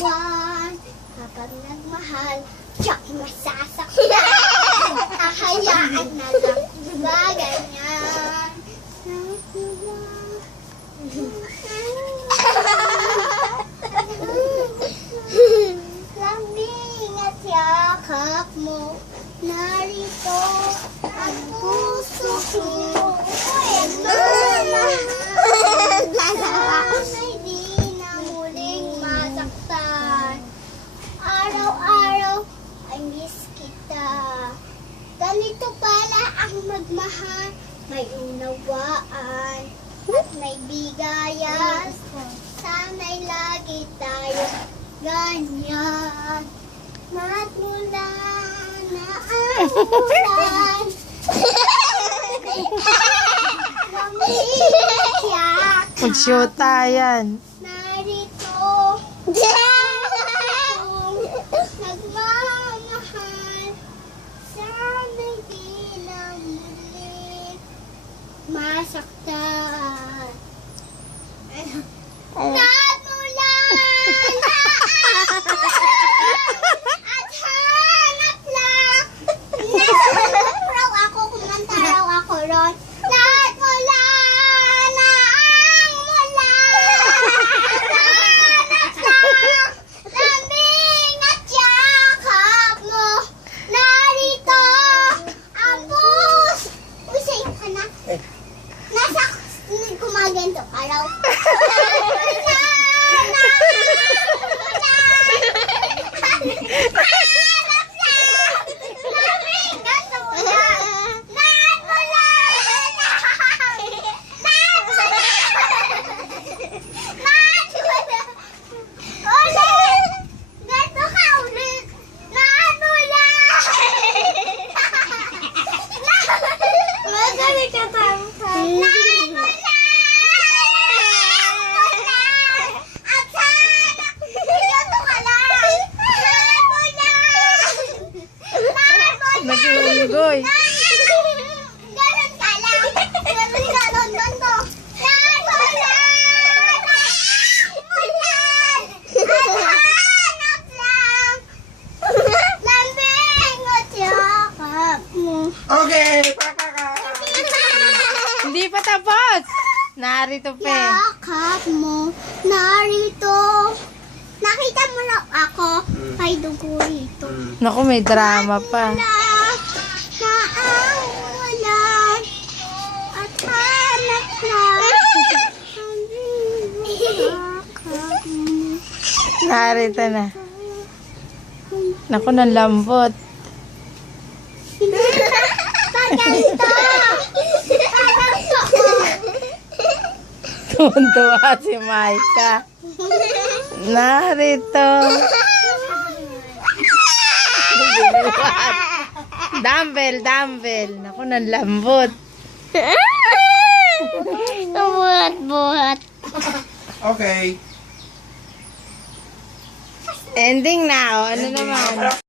buwan. Kapag nagmahal, tiyak masasaktan. Ahayaan na lang ba ganyan? Lambing at yakap mo, narito ang puso ko. Sana'y di na muling masaktan. Araw-araw ay miss kita. Ganito pala ang magmahal, may unawaan at may bigayan. Sana'y lagi tayo ganyan. Magmula na ang ulan. Mag-shota yan. Narito kung nagmamahal, sana'y di na muli masaktan. Nagmulan na at hanap lang. Raw ako, kumanta raw ako ron. Nagmula na ang mula. Hanap lang. Lambing at yakap mo. Narito ang bus. Uy, sa'yo ka na. Nasa kumaganto ka raw. Nag-iunggoy. Ganon ka lang. Ganon ka lang. Lambing at yakap mo. Okay, pakaka. Hindi pa tapos. Narito pa. Yakap mo. Narito. Nakita mo lang ako. May dugo rito. Naku, may drama pa. Na ang ulan at hanap na. Yakap mo. Narito na. Naku, ng lambot. Paganto! Paganto ko! Tuwan-tuwa si Maika. Narito. Dumbbell, dumbbell. Naku, ng lambot. Buhat-buhat. Okay. Ending na, oh. Ano naman?